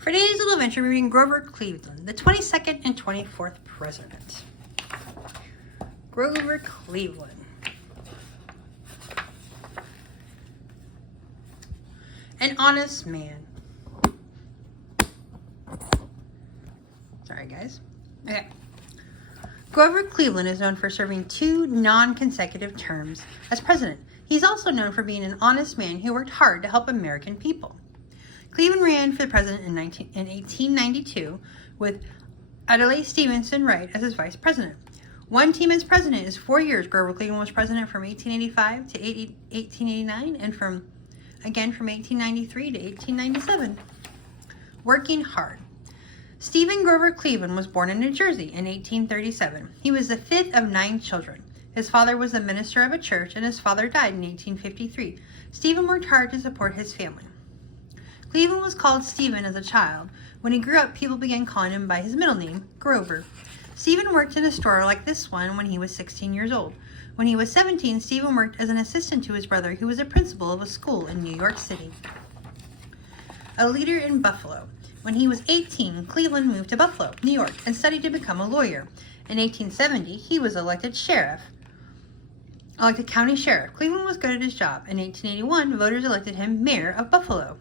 For today's little adventure, we're reading Grover Cleveland, the 22nd and 24th president. Grover Cleveland. An honest man. Sorry, guys. Okay. Grover Cleveland is known for serving 2 non-consecutive terms as president. He's also known for being an honest man who worked hard to help American people. Cleveland ran for president in 1892 with Adlai Stevenson Wright as his vice president. One team as president is 4 years. Grover Cleveland was president from 1885 to 1889 and from 1893 to 1897. Working hard. Stephen Grover Cleveland was born in New Jersey in 1837. He was the 5th of 9 children. His father was the minister of a church and his father died in 1853. Stephen worked hard to support his family. Cleveland was called Stephen as a child. When he grew up, people began calling him by his middle name, Grover. Stephen worked in a store like this one when he was 16 years old. When he was 17, Stephen worked as an assistant to his brother, who was a principal of a school in New York City. A leader in Buffalo. When he was 18, Cleveland moved to Buffalo, New York, and studied to become a lawyer. In 1870, he was elected county sheriff. Cleveland was good at his job. In 1881, voters elected him mayor of Buffalo.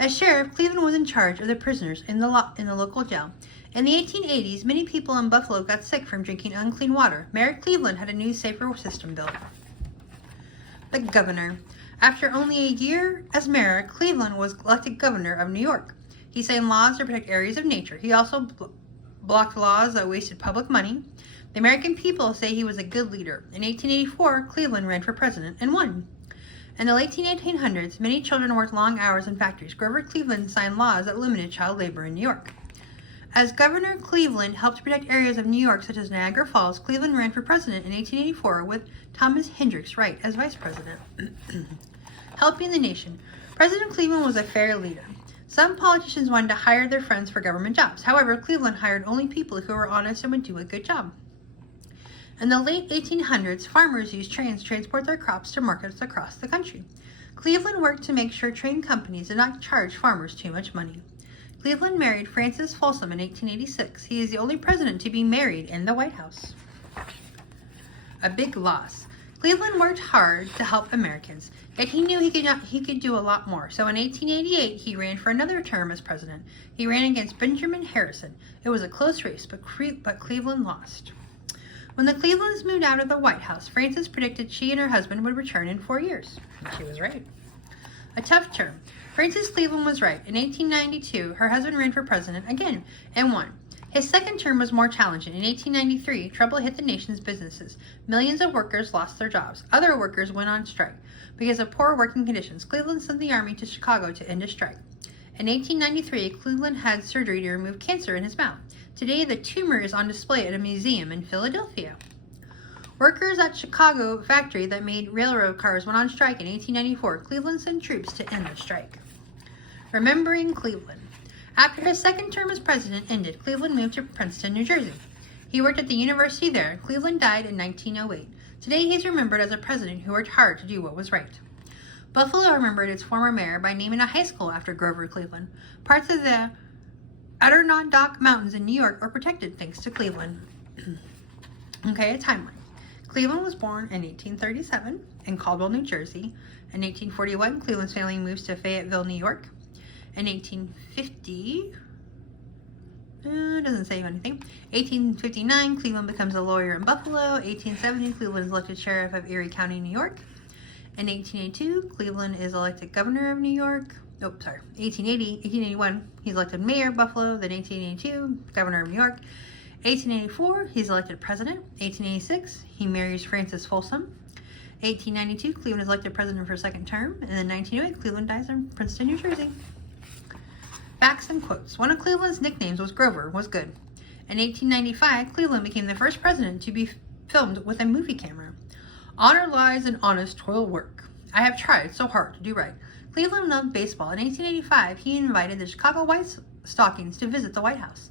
As sheriff, Cleveland was in charge of the prisoners in the local jail. In the 1880s, many people in Buffalo got sick from drinking unclean water. Mayor Cleveland had a new, safer system built. The governor. After only a year as mayor, Cleveland was elected governor of New York. He signed laws to protect areas of nature. He also blocked laws that wasted public money. The American people say he was a good leader. In 1884, Cleveland ran for president and won. In the late 1800s, many children worked long hours in factories. Grover Cleveland signed laws that limited child labor in New York. As governor, Cleveland helped protect areas of New York such as Niagara Falls. Cleveland ran for president in 1884 with Thomas Hendricks Wright as vice president. Helping the nation. President Cleveland was a fair leader. Some politicians wanted to hire their friends for government jobs. However, Cleveland hired only people who were honest and would do a good job. In the late 1800s, farmers used trains to transport their crops to markets across the country. Cleveland worked to make sure train companies did not charge farmers too much money. Cleveland married Frances Folsom in 1886. He is the only president to be married in the White House. A big loss. Cleveland worked hard to help Americans, yet he knew he could do a lot more. So in 1888, he ran for another term as president. He ran against Benjamin Harrison. It was a close race, but Cleveland lost. When the Clevelands moved out of the White House, Frances predicted she and her husband would return in 4 years. And she was right. A tough term. Frances Cleveland was right. In 1892, her husband ran for president again and won. His second term was more challenging. In 1893, trouble hit the nation's businesses. Millions of workers lost their jobs. Other workers went on strike. Because of poor working conditions, Cleveland sent the army to Chicago to end a strike. In 1893, Cleveland had surgery to remove cancer in his mouth. Today, the tumor is on display at a museum in Philadelphia. Workers at Chicago factory that made railroad cars went on strike in 1894. Cleveland sent troops to end the strike. Remembering Cleveland. After his second term as president ended, Cleveland moved to Princeton, New Jersey. He worked at the university there. Cleveland died in 1908. Today, he's remembered as a president who worked hard to do what was right. Buffalo remembered its former mayor by naming a high school after Grover Cleveland. Parts of the Adirondack Mountains in New York are protected thanks to Cleveland. Okay, a timeline. Cleveland was born in 1837 in Caldwell, New Jersey. In 1841, Cleveland's family moves to Fayetteville, New York. In 1850, doesn't say anything. 1859, Cleveland becomes a lawyer in Buffalo. 1870, Cleveland is elected sheriff of Erie County, New York. In 1882, Cleveland is elected governor of New York. 1881, he's elected mayor of Buffalo. Then 1882, governor of New York. 1884, he's elected president. 1886, he marries Frances Folsom. 1892, Cleveland is elected president for a second term. And then 1908, Cleveland dies in Princeton, New Jersey. Facts and quotes. One of Cleveland's nicknames was Grover, was good. In 1895, Cleveland became the first president to be filmed with a movie camera. Honor lies in honest toil work. I have tried so hard to do right. Cleveland loved baseball. In 1885, he invited the Chicago White Stockings to visit the White House.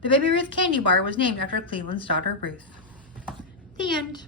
The Baby Ruth candy bar was named after Cleveland's daughter, Ruth. The end.